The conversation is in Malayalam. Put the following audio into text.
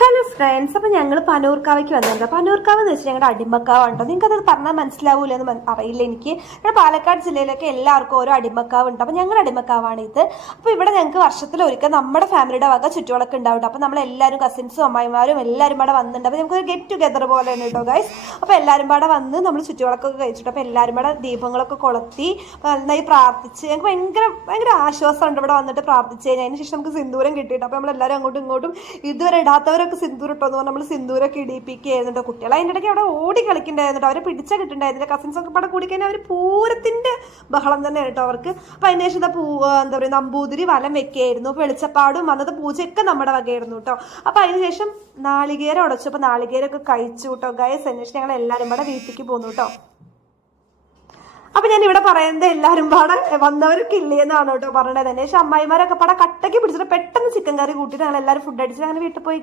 ഹലോ ഫ്രണ്ട്സ്, അപ്പൊ ഞങ്ങൾ പനൂർക്കാവയ്ക്ക് വന്നിട്ടുണ്ട്. പനൂർക്കാവ് എന്ന് വെച്ചാൽ ഞങ്ങളുടെ അടിമക്കാവ് ഉണ്ടോ. നിങ്ങൾക്ക് അത് പറഞ്ഞാൽ മനസ്സിലാവൂല എന്ന് അറിയില്ല എനിക്ക്. ഇവിടെ പാലക്കാട് ജില്ലയിലൊക്കെ എല്ലാവർക്കും ഓരോ അടിമക്കാവ് ഉണ്ട്. അപ്പൊ ഞങ്ങളുടെ അടിമക്കാവാണ് ഇത്. അപ്പൊ ഇവിടെ ഞങ്ങൾക്ക് വർഷത്തിലൊരിക്കൽ നമ്മുടെ ഫാമിലിയുടെ വക ചുറ്റുവിളക്ക് ഉണ്ടാവും. അപ്പൊ നമ്മളെല്ലാവരും കസിൻസും അമ്മായിമാരും എല്ലാവരും ഇവിടെ വന്നിട്ടുണ്ട്. അപ്പൊ നമുക്ക് ഗെറ്റ് ടുഗെദർ പോലെയാണ് കേട്ടോ ഗൈസ്. അപ്പൊ എല്ലാവരും ഇവിടെ വന്ന് നമ്മൾ ചുറ്റുവിളക്കൊക്കെ കഴിച്ചിട്ട് അപ്പൊ എല്ലാവരും ഇവിടെ ദീപങ്ങളൊക്കെ കൊളുത്തി നന്നായി പ്രാർത്ഥിച്ച് ഞങ്ങൾക്ക് ഭയങ്കര ഭയങ്കര ആശ്വാസമുണ്ട് ഇവിടെ വന്നിട്ട് പ്രാർത്ഥിച്ച് കഴിഞ്ഞാൽ. അതിന് ശേഷം നമുക്ക് സിന്ദൂരം കിട്ടിയിട്ട് അപ്പൊ നമ്മളെല്ലാവരും അങ്ങോട്ടും ഇങ്ങോട്ടും ഇതുവരെ ഇടാത്തവരൊക്കെ സിന്ദൂരം ഇട്ടോ എന്ന് പറഞ്ഞാൽ നമ്മൾ സിന്ദൂരൊക്കെ ഇടിപ്പിക്കുകയായിരുന്നുണ്ടോ. കുട്ടികൾ അതിൻ്റെ ഇടയ്ക്ക് അവിടെ ഓടി കളിക്കണ്ടായിരുന്നു. അവരെ പിടിച്ചാൽ കിട്ടുണ്ടായിരുന്നില്ല. കസിൻസൊക്കെ ഇവിടെ കൂടി കഴിഞ്ഞാൽ അവർ പൂരത്തിന്റെ ബഹളം തന്നെയാണ് കേട്ടോ അവർക്ക്. അപ്പൊ അതിന് ശേഷം എന്താ പറയുക, നമ്പൂതിരി വലം വെക്കുകയായിരുന്നു. വെളിച്ചപ്പാടും അന്നത്തെ പൂജയൊക്കെ നമ്മുടെ വകയായിരുന്നു കേട്ടോ. അപ്പൊ അതിനുശേഷം നാളികേരം ഉടച്ചു. അപ്പൊ നാളികേരമൊക്കെ കഴിച്ചു കേട്ടോ ഗൈസ്. അതിനുശേഷം ഞങ്ങൾ എല്ലാവരും ഇവിടെ വീട്ടിലേക്ക് പോന്നു കേട്ടോ. അപ്പൊ ഞാൻ ഇവിടെ പറയുന്നത് എല്ലാവരും പാടെ വന്നവരൊക്കെ ഇല്ലേന്നാണ് കേട്ടോ പറയണത്. തന്നെ പക്ഷെ അമ്മായിമാരൊക്കെ പാടെ കട്ടയ്ക്ക് പിടിച്ചിട്ട് പെട്ടെന്ന് ചിക്കൻ കറി കൂട്ടിയിട്ട് ഞങ്ങൾ എല്ലാവരും ഫുഡ് അടിച്ചിട്ട് അങ്ങനെ വീട്ടിൽ പോയി.